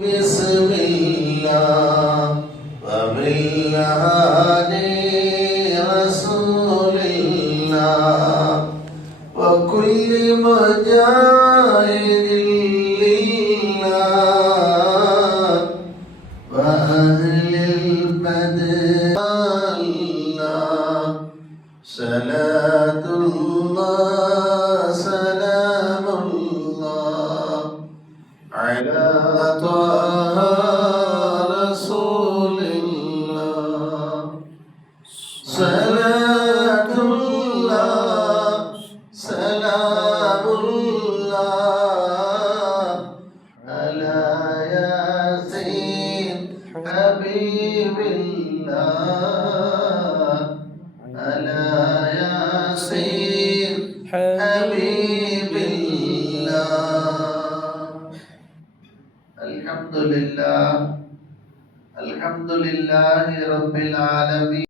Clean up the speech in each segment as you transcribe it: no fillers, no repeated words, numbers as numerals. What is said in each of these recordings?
بسم الله وبالهادي رسول الله وكل مجاهد لله وأهل البدر الله صلاة الله سلام الله على طه رسول الله صلاة الله سلام الله على ياسين حبيب الله على ياسين حبيب الله. الحمد لله رب العالمين.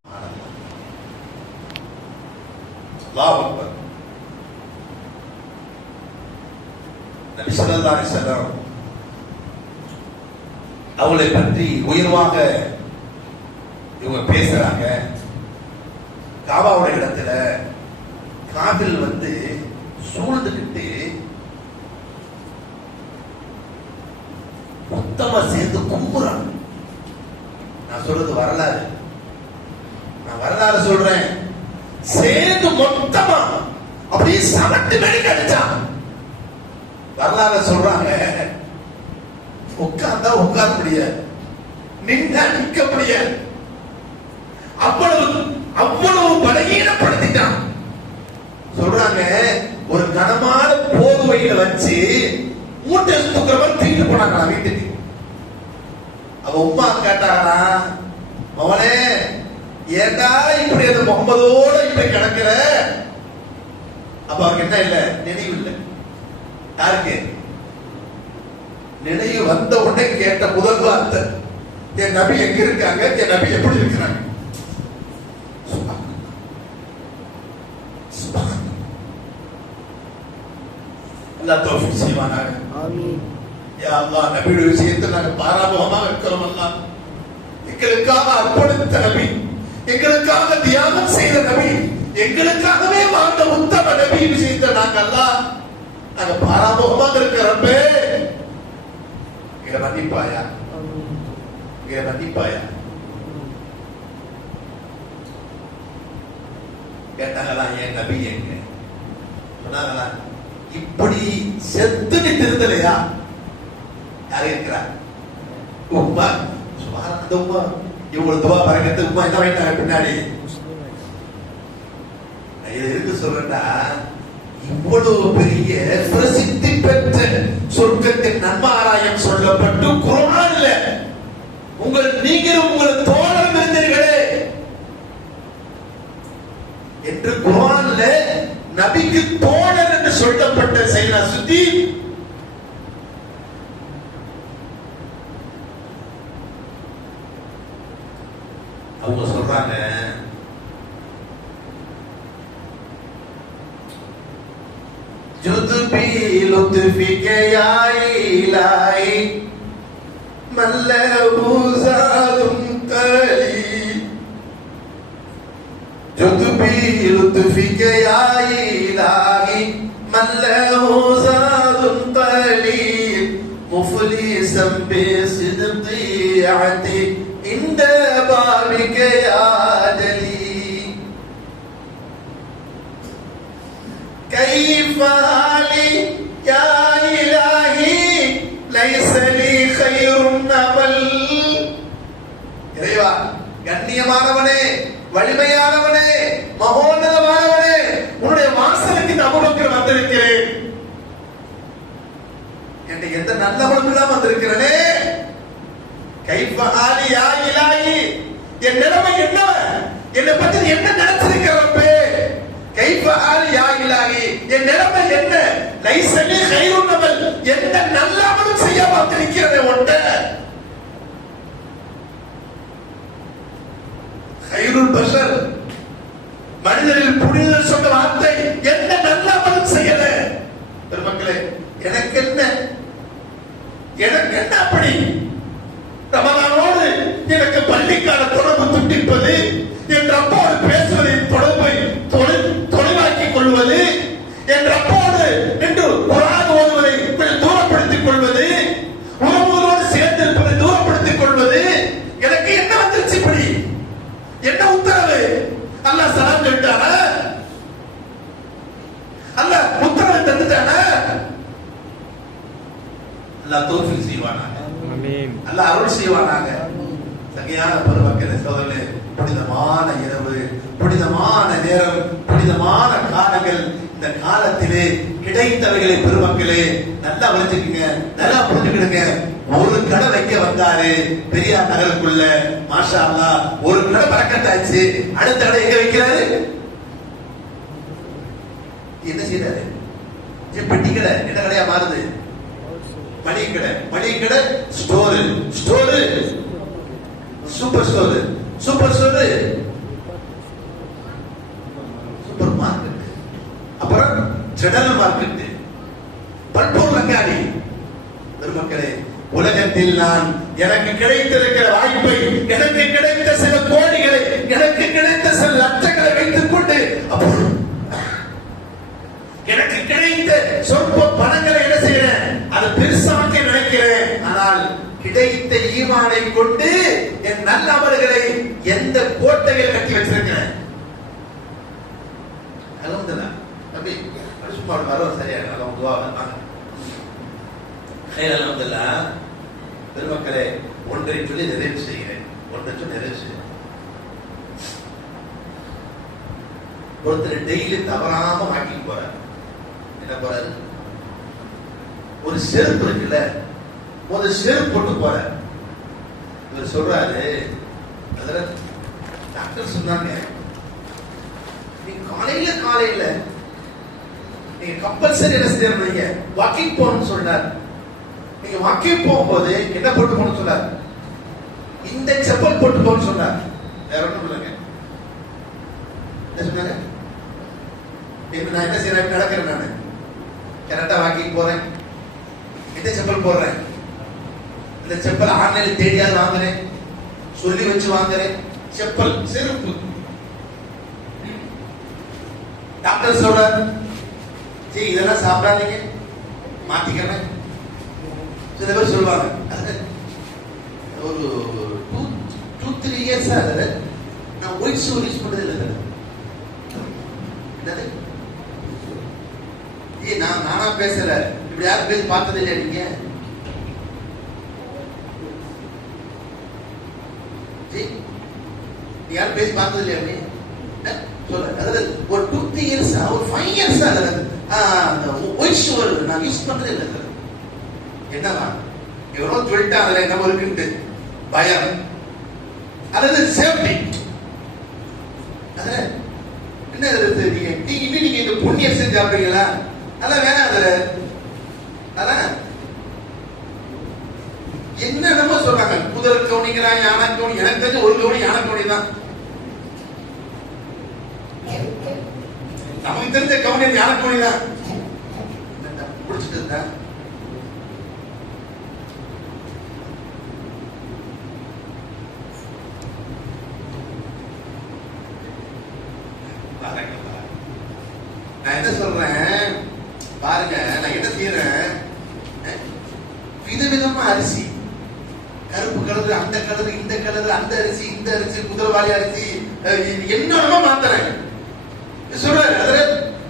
அல்லாஹ் அக்பர். நபி ஸல்லல்லாஹு அலைஹி வஸல்லம் அவங்களை பற்றி உயர்வாக இவங்க பேசுறாங்க. காபாவுடைய இடத்துல காபில் வந்து சூழ்ந்துகிட்டு மொத்தமா சேர்ந்து கும்புறாங்க. நான் சொல்றது வரலாறு, நான் வரலாறு சொல்றேன். சேர்ந்து மொத்தமா அப்படியே சமட்டு வெடிக்க அடிச்சான். வரலாறு சொல்றாங்க. உட்கார்ந்தா உட்கார முடியாது, நின்றா நிக்க முடியாது. அவ்வளவு பலகீனப்படுத்திட்டான். சொல்றாங்க, ஒரு கனமான போர்வையில வச்சு மூட்டை தூக்குறவன் தூக்கிட்டு போனாங்களா வீட்டுக்கு. அவ உமா கேட்டாரா, மவனே ஏண்டா இப்படி அந்த முகமதோட இப்படி கிடக்குற? அப்ப அவருக்கு என்ன இல்ல, நினைவு இல்லை. யாருக்கு நினைவு வந்த உடனே கேட்ட முதல் வார்த்தை, என் நபி எங்க இருக்காங்க, என் நபி எப்படி இருக்கிறாங்க? அல்லாஹ் தௌஃபீக் செய்வானாக. ஆமீன். யா அல்லாஹ், நபியுடைய விஷயத்தை நாங்கள் பாராமுகமாக இருக்கிறோம். அல்லாஹ் எங்களுக்காக அர்ப்பணித்த நபி, எங்களுக்காக தியாகம் செய்த நபி, எங்களுக்காகவே வாழ்ந்த உத்தம நபி விஷயத்தை நாங்க பாராமுகமாக இருக்கிறோமே. இதை மன்னிப்பாயா, இதை மன்னிப்பாயா? கேட்டாங்களா, என் நபி எங்க? சொன்னாங்களா, இப்படி செத்து நீ திருந்தலையா? யாரு இருக்கிறா? உம்மா சுபான அந்த உம்மா இவங்களுக்கு துவா பறக்கிறது. உம்மா என்ன வேண்டாம் பின்னாடி இருக்கு சொல்றா. இவ்வளவு பெரிய பிரசித்தி பெற்ற சொர்க்கத்தின் நன்மாராயம் சொல்லப்பட்டு குர்ஆன்ல நீங்களும் உங்கள் தோழரும் இருந்தீர்களே என்று குர்ஆன்ல நபிக்கு தோழர் என்று சொல்லப்பட்ட சையனா சுத்தி அவங்க சொல்றாங்க, ஜுதுபி லுத்ஃபிக யா இலாஹி மல்லஹு ஸாதும் கலி. ஜுதுபி லுத்ஃபிக யா இலாஹி மல்லஹு ஸாதும் கலி முஃலிஸன் பிஸித்கியாதி இந்த பாபிக யா ஜலி. كيف حالي يا إلهي ليس لي خير نبل. இறைவா, கண்ணியமானவனே, வலிமையானவனே, மகோன்னதமானவனே, உன்னுடைய வாசலுக்கு அபூபக்கர் வந்திருக்கிறேன். எந்த நல்லவனும் இல்லாம வந்திருக்கிறேனே. கைஃப ஹாலி யா இலாஹி, என் நிலைமை என்ன? என்னை பற்றி என்ன நினைச்சிருக்கிறப்பே? கைஃப ஹாலி யா இலாஹி, என் நிலைமை என்ன? லைஸ லி கைருன் நபல், எந்த நல்லவனும் செய்யாம வந்திருக்கிறேனே. ஒட்ட கைருல் பஷர், மனிதரில் புனிதர் சொன்ன வார்த்தை, எந்த நல்லவனும் செய்யல. பெருமக்களே, எனக்கு என்ன அப்படி அல்லாஹ் அருள் செய்வானாக. சரியான பெருமக்களே, சோதரர்களே, புனிதமான இரவு, புனிதமான நேரம், புனிதமான காலங்கள். இந்த காலத்திலே கிடைத்தவைகளை பெருமக்களே நல்லா வளர்த்துக்குங்க, நல்லா புரிஞ்சுக்கிடுங்க. ஒரு கடை வைக்க வந்தாரு பெரியார் நகருக்குள்ள, மாஷா அல்லாஹ், ஒரு கடை பறக்கட்டாச்சு. அடுத்த கடை எங்க வைக்கிறாரு? என்ன செய்யறாரு? பெட்டி கடை என்ன கடையா மாறுது? மளிகை கடை, மளிகை கடை, store, store, super store, super store, super market, அப்புறம் ஜெனரல் மார்க்கெட், பல்பொருள் அங்காடி. பெருமக்களே, உலகத்தில் நான் எனக்கு கிடைத்திருக்கிற வாய்ப்பை, எனக்கு கிடைத்த சில கோடிகளை, எனக்கு கிடைத்த சில லட்சங்களை வைத்துக் கொண்டு எனக்கு கிடைத்த சொற்ப பணங்களை என்ன செய்யறேன்? அது பெருசாக நினைக்கிறேன். ஆனால் கிடைத்த ஈமானை கொண்டு என் நல்ல அமல்களை எந்த கோட்டையில் கட்டி வச்சிருக்கிறேன். அல்ஹம்துலில்லாஹ். நபி சும்மா வரோம், சரியா? அல்லாஹ் துஆ பண்ணாங்க. அல்ஹம்துலில்லாஹ். பெருமக்களே, ஒன்றை சொல்லி நிறைவு செய்கிறேன். ஒன்றை சொல்லி நிறைவு செய்கிறேன். ஒருத்தர் டெய்லி தவறாம வாக்கிங் போறார். என்ன போறாரு? ஒரு செருப்பு இருக்குல்ல, ஒரு செருப்பு போட்டு போறார். இவர் சொல்றாரு, அதுல டாக்டர் சொன்னாங்க, நீங்க காலையில நீங்க கம்பல்சரி என்ன செய்யறீங்க? வாக்கிங் போகணும்னு சொல்றாரு. நீங்க வாக்கிங் போகும்போது என்ன போட்டு போகணும்னு சொல்றாரு? இந்த செப்பல் போட்டு போகணும்னு சொன்னார். வேற ஒண்ணும் இல்லைங்க. என்ன சொன்னாங்க? நான் என்ன செய்யறேன்? நடக்கிறேன். நான் கரெக்டா வாக்கிங் போறேன். இந்த செப்பல் போடுறேன். இந்த செப்பல் ஆன்லைன்ல தேடியாவது வாங்குறேன், சொல்லி வச்சு வாங்குறேன். செப்பல், செருப்பு. டாக்டர் சொல்றாரு, சரி இதெல்லாம் சாப்பிடாதீங்க, மாத்திக்கிறேன். சில பேர் சொல்லுவாங்க, ஒரு 2-3 இயர்ஸா அதுல நான் ஒயிட் ஷூ யூஸ் பண்ணது இல்லை. என்னது? நானா பேசல, இப்படி யாரும் பேசி பார்த்தது இல்லையா? நீங்க யாரும் பேசி பார்த்தது இல்லையா? நீ சொல்ல, அதுல ஒரு 2-3 இயர்ஸ், ஒரு 5 இயர்ஸ் அதுல ஒயிட் ஷூ நான் யூஸ் பண்றதே இல்லை. என்னவா எவ்வளோ சொல்லிட்டா அதுல என்ன இருக்குன்ட்டு பயம், அதாவது சேஃப்டி. அதுல என்ன நீங்க இந்த புண்ணியம் செஞ்சு சாப்பிடுறீங்களா? அதெல்லாம் வேணாம். அதுல அதான் என்னென்னமோ சொல்றாங்க. குதிரை கவுனிங்களா, யானை கவுனி. எனக்கு தெரிஞ்ச ஒரு கவுனி யானை கவுனி தான். நமக்கு தெரிஞ்ச கவுனி யானை கவுனி தான். பிடிச்சிட்டு இருந்தா நான் என்ன சொல்றேன் பாருங்க. நான் என்ன செய்யறேன்? விதவிதமா அரிசி, கருப்பு கலர், அந்த கலர், இந்த கலர், அந்த அரிசி, இந்த அரிசி, குதிரவாளி அரிசி, என்னென்னமோ மாத்துறேன். சொல்றாரு அதுல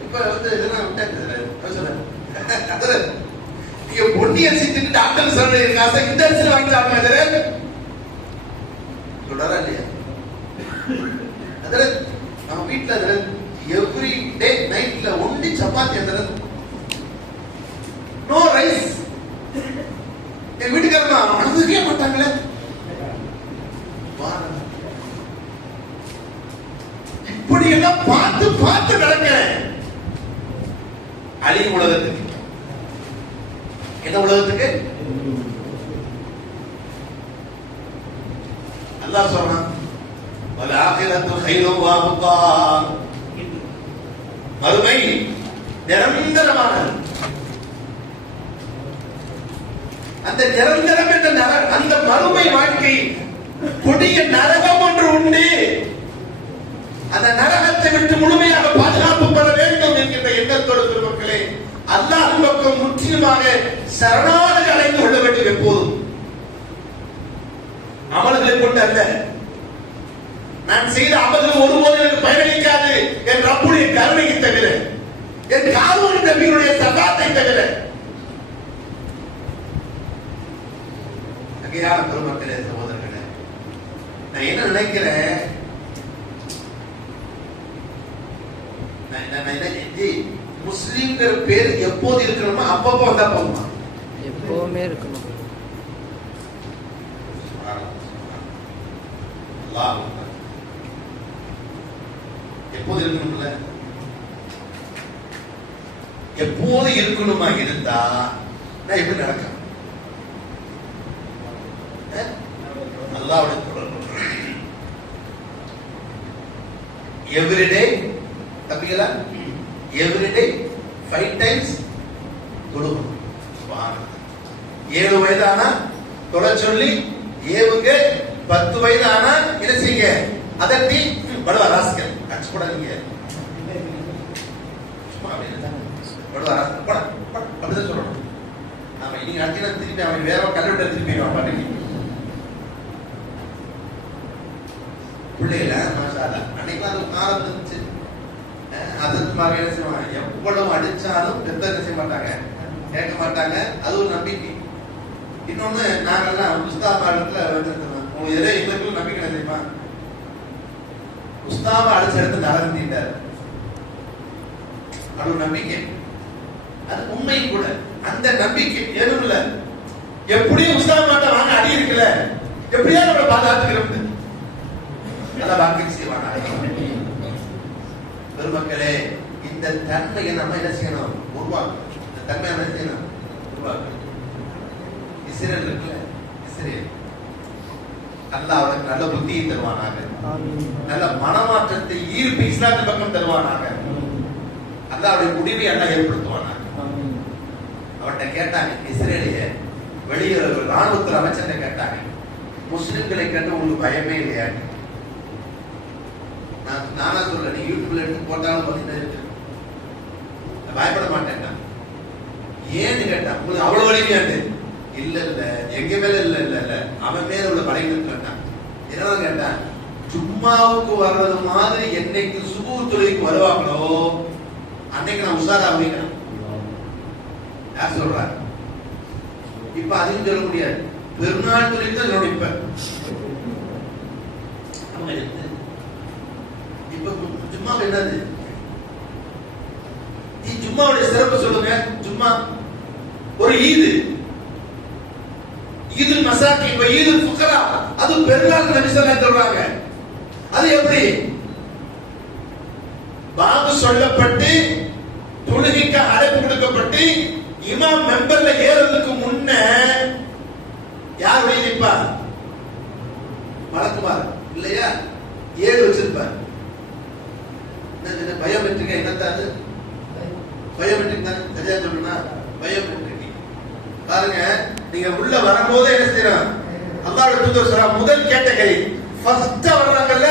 இப்ப இதெல்லாம் விட்டாரு. சொல்றேன் அதுல நீங்க பொன்னி அரிசி தின்னு டாக்டர் சொல்ற காசை இந்த அரிசி வாங்கி சாப்பிடுங்க. சொல்றாரா இல்லையா? அதுல நம்ம வீட்டுல அதுல எவ்ரி டே நைட்ல ஒன்லி சப்பாத்தி, அதுல நோ ரைஸ். என் வீட்டுக்காரமா மனதுக்கே மாட்டாங்களே. இப்படி எல்லாம் பார்த்து பார்த்து நடக்கிறேன். அழியும் உலகத்துக்கு. என்ன உலகத்துக்கு? அல்லாஹ் சொல்றான், வல்ஆகிரத்து கைரும் வ அப்கா. மறுமை நிரந்தரமானது. அந்த நிரந்தரம் என்ற அந்த மறுமை வாழ்க்கை கொடிய நரகம் ஒன்று உண்டு. அந்த நரகத்தை விட்டு முழுமையாக பாதுகாப்பு பெற வேண்டும் என்கின்ற எண்ணத்தோடு பெருமக்களே, அல்லாஹ் பக்கம் முற்றிலுமாக சரணாகதி அடைந்து கொள்ள வேண்டும். எப்போதும் அமல்களை கொண்டு அல்ல. நான் செய்த அமல்கள் ஒருபோதும் எனக்கு பயனளிக்காது என் ரப்புடைய கருணையை தவிர, என் காரூன் நபியுடைய சகாத்தை தவிர. சங்கையான பெருமக்களே, சகோதரர்களே, நான் என்ன நினைக்கிறேன், முஸ்லீம்ங்கிற பேர் எப்போது இருக்கணுமா அப்பப்போ வந்தா போதுமா? எப்பவுமே இருக்கணும். எப்போது இருக்கணும்ல, எப்போது இருக்கணுமா இருந்தா நான் எப்படி நடக்கும்? அல்லாஹ்வுடைய தொடர்பு எவ்ரிடே தப்பிங்களா, எவ்ரிடே 5 டைம்ஸ் தொழுகணும். 7 வயது ஆனா தொலை சொல்லி ஏவுங்க, 10 வயது ஆனா என்ன செய்யுங்க, அதட்டி படுவா ராஸ்கல் அடிச்சு போடாதீங்க, சும்மா படுவா ராஸ்கல் போட அப்படிதான் சொல்லணும். நாம இன்னைக்கு அடிச்சுனா திருப்பி அவன் வேற கல்விட்ட திருப்பி பாட்டுக்கு பிள்ளைகள மாஷாஅல்லா அன்னைக்கு அது காலம் இருந்துச்சு. அதற்கு மாதிரி என்ன செய்வாங்க, எவ்வளவு அடிச்சாலும் பெத்த என்ன செய்ய மாட்டாங்க, கேட்க மாட்டாங்க. அது ஒரு நம்பிக்கை. இன்னொன்னு நாங்கெல்லாம் உஸ்தாபாடத்துல வந்துருக்கோம். உங்களுக்கு எதிரே எங்களுக்கு நம்பிக்கை தெரியுமா? உஸ்தாபா அடிச்ச எடுத்து நடந்துட்டார், அது ஒரு நம்பிக்கை. அது உண்மை கூட. அந்த நம்பிக்கை எதுவும் இல்ல, எப்படியும் உஸ்தாபாட்ட வாங்க அடி இருக்குல்ல, எப்படியா நம்ம பாதுகாத்துக்கிறது நல்லா வாக்கு செய்வாங்க. பெருமக்களே, இந்த தன்மையை நம்ம என்ன செய்யணும், உருவாக்கணும். இந்த தன்மையை என்ன செய்யணும், உருவாக்கணும். இஸ்ரேல் இருக்குல்ல, இஸ்ரேல் அல்லாஹ் அவனுக்கு நல்ல புத்தியை தருவானாக, நல்ல மனமாற்றத்தை ஈர்ப்பு இஸ்லாத்தின் பக்கம் தருவானாக, அல்லாஹ்வுடைய முடிவை அல்லாஹ் ஏற்படுத்துவானாக. அவன்கிட்ட கேட்டாங்க, இஸ்ரேலிய வெளியுறவு ராணுவத்தில் அமைச்சர்கிட்ட கேட்டாங்க, முஸ்லிம்களை கண்டு உங்களுக்கு பயமே இல்லையா? நானா சொல்ல, நீ யூடியூப்ல எடுத்து போட்டாலும் பார்த்தீங்கன்னா பயப்பட மாட்டேன். ஏன்னு கேட்டா, உங்களுக்கு அவ்வளவு வலிமையாண்டு இல்ல இல்ல, எங்க மேல இல்ல இல்ல இல்ல, அவன் மேல உள்ள படைகள் கேட்டான். என்ன கேட்டான், சும்மாவுக்கு வர்றது மாதிரி என்னைக்கு சுபு தொழிலுக்கு வருவாங்களோ அன்னைக்கு நான் உஷாரா வைக்கணும். யார் சொல்றா? இப்ப அதையும் சொல்ல முடியாது. பெருநாள் தொழில் தான் என்னோட இப்ப ஜும்மா என்னது? ஜும்மாவுடைய சிறப்பு சொல்லுங்க. ஜும்மா ஒரு ஈது, ஈதுல் மசாக்கி, ஈதுல் ஃபுகரா, அது பெருநாள் நபி ஸல்லல்லாஹு சொல்றாங்க. அது எப்படி? பாங்கு சொல்லப்பட்டு தொழுகைக்கு அழைப்பு கொடுக்கப்பட்டு இமாம் மெம்பர்ல ஏறதுக்கு முன்ன யார் வெளியே நிற்பா? மலக்குமார் இல்லையா? 7 வச்சிருப்பார். பயோமெட்ரிக் என்னத்தாது? பயோமெட்ரிக் தான் சரியா சொல்லணும்னா பயோமெட்ரிக். பாருங்க, நீங்க உள்ள வரும்போது என்ன செய்யணும், அல்லாஹ்வுடைய தூதர் சொல்றாங்க, முதல் கேட்டகரி ஃபர்ஸ்ட் வர்றாங்கல்ல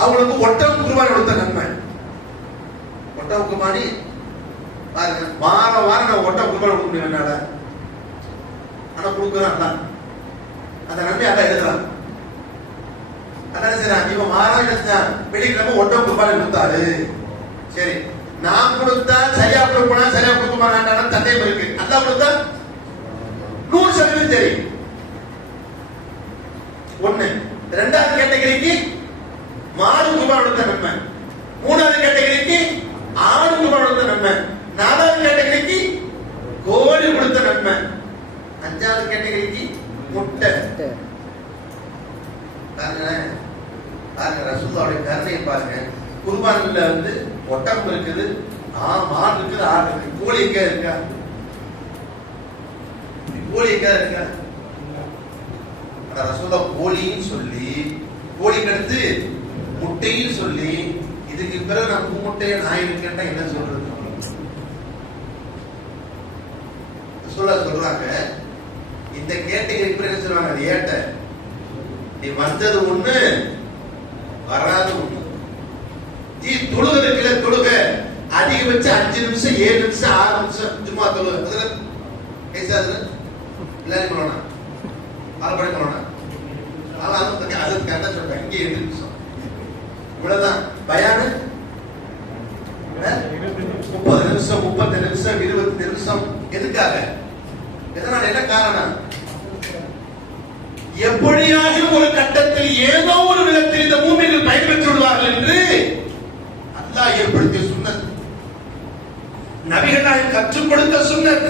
அவங்களுக்கு ஒட்டகம் குர்பானி கொடுத்த நன்மை. ஒட்டகம் குர்பானி பாருங்க, வாரம் வாரம் நான் ஒட்டகம் குர்பானி கொடுக்க முடியும் என்னால, ஆனா கொடுக்குறான். அந்த நன்மை அதான் எழுதுறான். அதான் செய்யறான், இவன் வாரம் எழுதுறான், வெள்ளிக்கிழமை ஒட்டகம் குர்பானி கொடுத்தாரு. சரி, நான் கொடுத்தா சரியா கொடுப்பா சரியா கொடுக்க மாட்டான் சந்தேகம் இருக்கு. அல்லாஹ் கொடுத்தா 100% தெரியும். ஒண்ணு. ரெண்டாவது கேட்டகரிக்கு மாடு குர்பானி கொடுத்த நன்மை, மூணாவது கேட்டகரிக்கு ஆடு குர்பானி கொடுத்த நன்மை, நாலாவது கேட்டகரிக்கு கோழி கொடுத்த நன்மை, அஞ்சாவது கேட்டகரிக்கு முட்டை. பாருங்க ரசூலுல்லாஹ்வுடைய கருணையை பாருங்க. குர்பானில வந்து ஒட்டகம் இருக்குது, மாடு இருக்குது, ஆடு இருக்கு, கோழி எங்க இருக்கா? கோழி எங்க இருக்கா? ரசூலுல்லாஹ் கோழின்னு சொல்லி, கோழிக்கு அடுத்து முட்டைன்னு சொல்லி, இதுக்கு பிறகு நான் முட்டையை நாய் இருக்கேன்னா என்ன சொல்றது? ரசூலுல்லாஹ் சொல்றாங்க, இந்த கேட்டகரி பிறகு என்ன சொல்றாங்க, அது ஏட்ட நீ வந்தது ஒண்ணு வராது ஒண்ணு. தொழுகிறதுக்குல தொழுக அதிகபட்சம் 5 நிமிஷம் 7 நிமிஷம் 6 நிமிஷம் சும்மா தொழுக. அதுல பேசாதுல பிள்ளைங்க பண்ணணும், ஆல்படி பண்ணணும். அது கரெக்டா சொல்றேன். இங்கே 7 நிமிஷம் இவ்வளவுதான். பயானு 30 நிமிஷம் 30 நிமிஷம் 20 நிமிஷம். எதுக்காக? எதனால? என்ன காரணம்? எப்படியாக ஒரு கட்டத்தில் ஏதோ ஒரு விதத்தில் இந்த மூமின்கள் பயன்பெற்று விடுவார்கள் என்று அல்லாஹ் ஏற்படுத்திய சுன்னத், நபிகள் நாயகம் கற்றுக் கொடுத்த சுன்னத்.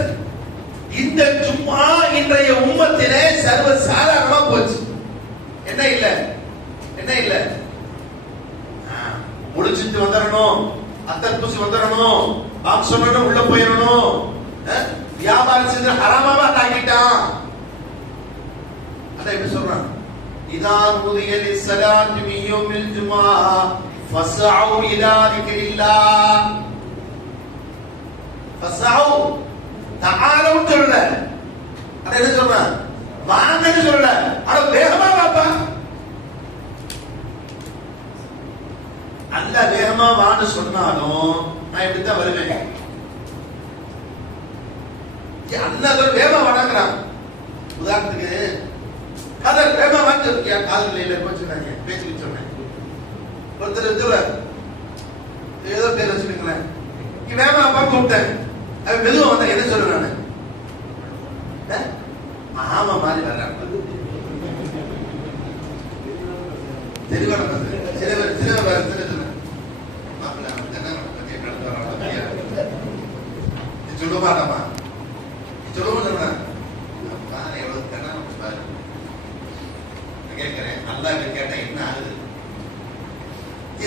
இந்த ஜும்மா இன்றைய உம்மத்திலே சர்வ சாதாரணமா போச்சு. என்ன இல்ல முடிச்சிட்டு வந்துடணும், அத்தர் பூசி வந்துடணும், பாப் சொன்னோம் உள்ள போயிடணும், வியாபாரம் செஞ்சு ஹராமாவா தாக்கிட்டான். அதான் எப்படி சொல்றான், இதா நுதிய லிஸ்ஸலாத்தி மின் யௌமில் ஜும்ஆ ஃபஸ்அவு இலா திக்ரில்லாஹ். ஃபஸ்அவு தஆலு சொல்ல, அத என்ன சொல்றான், வாங்கன்னு சொல்ல, அட வேகமா வாப்பா. அல்ல வேகமா வான்னு சொன்னாலும் நான் இப்படித்தான் வருவேன். அல்ல வேகமா வாடாங்கிறான். உதாரணத்துக்கு கதர் வேகமா வாங்க காதல் வச்சுருக்காங்க, பேச்சு சொன்னேன். ஒருத்தர் ஏதோ பேர் வச்சுருக்கீங்களேன், நீ வேகமா அப்பா கூப்பிட்டேன், அவன் மெதுவா வந்தா என்ன சொல்லுவேன், ஆமா மாதிரி வர்றான். தெளிவான சொல்லுவாடமா சொல்லுவோம் எவ்வளவு பாரு கேட்கிறேன். அல்லா கேட்டா என்ன ஆகுது,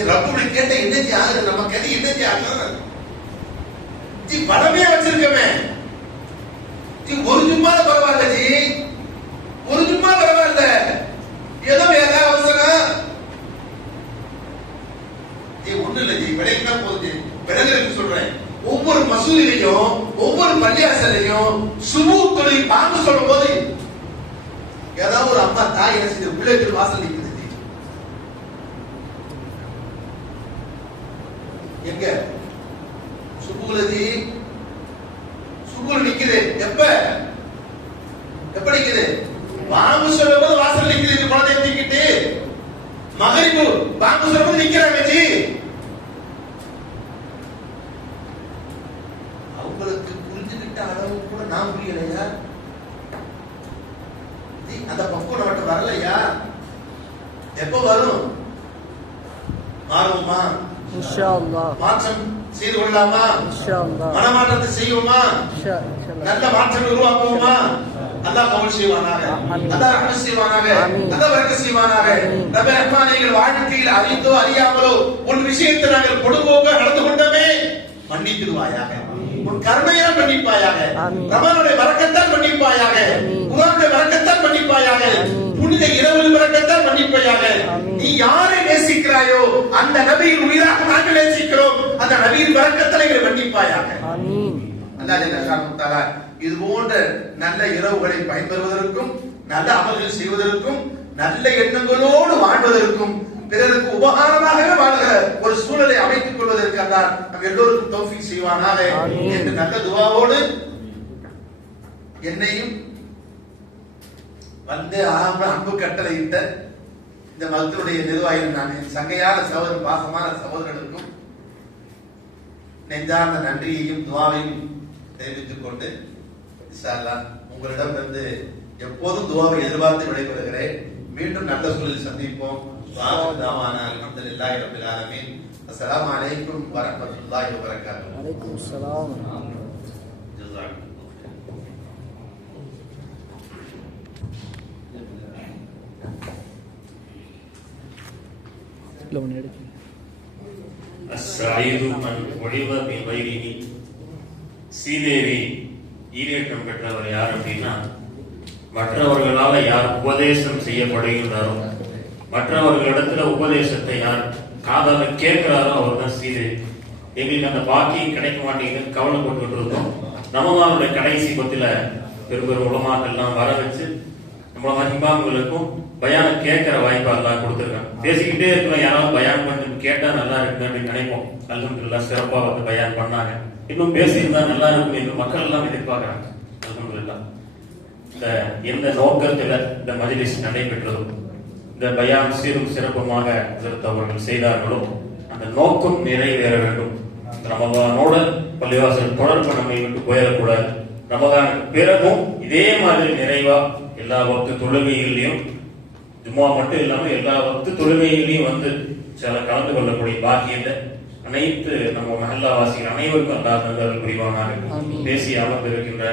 ரப்புடைய கேட்டா என்னச்சு ஆகுது, நம்ம கதை என்னச்சு ஆகும். பணமே வச்சிருக்கமே, ஒரு ஜும்மால பரவாயில்ல ஜி, ஒரு ஜும்மா பரவாயில்ல, ஏதோ வேற அவசரம் ஒண்ணு இல்ல ஜி, விலைக்குதான் போகுது. விலங்குகளுக்கு சொல்றேன், ஒவ்வொரு மசூதிலையும் ஒவ்வொரு பள்ளியாசலையும் சுபு தொழில் பாங்க சொல்லும் போது ஏதாவது ஒரு அம்மா தாய் என்ன செஞ்சு பிள்ளைகள் வாசல் நிற்குது. எங்க சுபுலஜி சுபுல் நிக்குது, எப்ப நிக்குது, பாங்கு சொல்லும் போது வாசல் நிக்குது. குழந்தைய தூக்கிட்டு மகரிபு பாங்கு சொல்லும் போது நிக்கிறாங்க ஜி. அவங்களுக்கு புரிஞ்சுக்கிட்ட அளவு கூட நான் புரியலையா, அந்த பக்குவம் நம்மகிட்ட வரலையா, எப்ப வரும், மாறுவோமா, இன்ஷா அல்லாஹ் மாற்றம் செய்து கொள்ளலாமா, இன்ஷா அல்லாஹ் மனமாற்றத்தை செய்வோமா, நல்ல மாற்றம் உருவாக்குவோமா. அல்லாஹ் கபூல் செய்வானாக, அல்லாஹ் ரஹ்மத் செய்வானாக, அல்லாஹ் பரக்கத் செய்வானாக. ரப்பே ரஹ்மானே, எங்கள் வாழ்க்கையில் அறிந்தோ அறியாமலோ உன் விஷயத்தை நாங்கள் கொடுங்கோங்க நடந்து கொண்டோமே, மன்னித்துடுவாயாக, உன் கருணையால் மன்னிப்பாயாக, ரமலானுடைய பரக்கத்தால் மன்னிப்பாயாக, குர்ஆனுடைய பரக்கத்தால் மன்னிப்பாயாக, புனித இரவில் பரக்கத்தால் மன்னிப்பாயாக. நீ யாரை நேசிக்கிறாயோ அந்த நபியின் உயிராக நாங்கள் நேசிக்கிறோம், அந்த நபியின் பரக்கத்தால் எங்களை மன்னிப்பாயாக. ஆமீன். அல்லாஹ் ஜல்லல்லாஹு தஆலா இது போன்ற நல்ல இரவுகளை பயன்பெறுவதற்கும், நல்ல அமல்கள் செய்வதற்கும், நல்ல எண்ணங்களோடு வாழ்வதற்கும், பிறருக்கு உபகாரமாகவே வாழ்கிற ஒரு சூழலை அமைத்துக் கொள்வதற்கு அல்லாஹ் நம் எல்லோருக்கும் தௌஃபீக் செய்வானாக என்று நல்ல துஆவோடு என்னையும் வந்து அன்பு கட்டளையிட்ட இந்த மக்தருடைய நிர்வாகிகள் நான் சங்கையான சகோதரர், பாசமான சகோதரர்களுக்கும் நெஞ்சார்ந்த நன்றியையும் துஆவையும் தெரிவித்துக் கொண்டு இன்ஷா அல்லாஹ் உங்களிடமிருந்து எப்போதும் துஆவை எதிர்பார்த்து விடைபெறுகிறேன். மீண்டும் நல்ல சூழலில் சந்திப்போம். அல்ஹம்துலில்லாஹி ரப்பில் ஆலமீன். அஸ்ஸலாமு அலைக்கும் வரஹ்மத்துல்லாஹி வபரகாத்துஹு. வலைக்கும் ஸலாம். அஸ்ஸஈது மன் உலிவ பிகைரிஹி. ஸ்ரீதேவி ஈரேற்றம் பெற்றவர் யார் அப்படின்னா, மற்றவர்களால் யார் உபதேசம் செய்யப்படுகின்றாரோ, மற்றவர்களிடத்துல உபதேசத்தை யார் காதால கேட்கிறாரோ அவர் தான் ஸ்ரீதேவி. எங்களுக்கு அந்த பாக்கியம் கிடைக்க மாட்டேங்குது கவலைப்பட்டு இருக்கோம். ரமலானுடைய கடைசி பத்தில பெரும் பெரும் உலமாக்கள்லாம் வர வச்சு நம்மள மாதிரி இமாம்களுக்கும் பயான கேட்கிற வாய்ப்பா எல்லாம் கொடுத்துருக்காங்க. பேசிக்கிட்டே இருக்கிறோம், யாராவது பயான் பண்ணி கேட்டா நல்லா இருக்கு அப்படின்னு நினைப்போம். அல்ஹம்துலில்லாஹ் சிறப்பா வந்து பயான் பண்ணாங்க. இன்னும் பேசியிருந்தா நல்லா இருக்கும் என்று மக்கள் எல்லாம் எதிர்பார்க்கிறாங்க. அல்ஹம்துலில்லாஹ் எந்த நோக்கத்துல இந்த மஜ்லிஸ் நடைபெற்றதோ, இந்த பயான் சீரும் சிறப்புமாக அவர்கள் செய்தார்களோ, அந்த நோக்கம் நிறைவேற வேண்டும். ரமலானோட பள்ளிவாசல் தொடர்பு நம்மை விட்டு போயிடக்கூடாது. ரமதானுக்கு பிறகும் இதே மாதிரி நிறைவா எல்லா வக்து தொழுகைகள்லயும் ஜும்மா மட்டும் இல்லாம எல்லா வக்து தொழுகைகளையும் வந்து சில கலந்து கொள்ளக்கூடிய பாக்கியத்தை அனைத்து நம்ம மஹல்லா வாசிகள் அனைவருக்கும் அல்லாஹ் தந்தர்கள் புரிவானாக. பேசி அமர்ந்திருக்கின்ற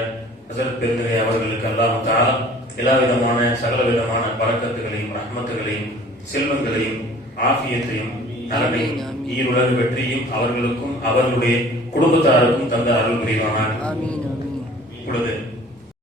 ஹஸரத் பெருந்தகை அவர்களுக்கு அல்லாஹ் தஆலா எல்லா விதமான சகல விதமான பரக்கத்துகளையும் ரஹ்மத்துகளையும் செல்வங்களையும் ஆஃபியத்தையும் நலனையும் ஈருலக வெற்றியும் அவர்களுக்கும் அவர்களுடைய குடும்பத்தாருக்கும் தந்த அருள் புரிவானாக. இப்பொழுது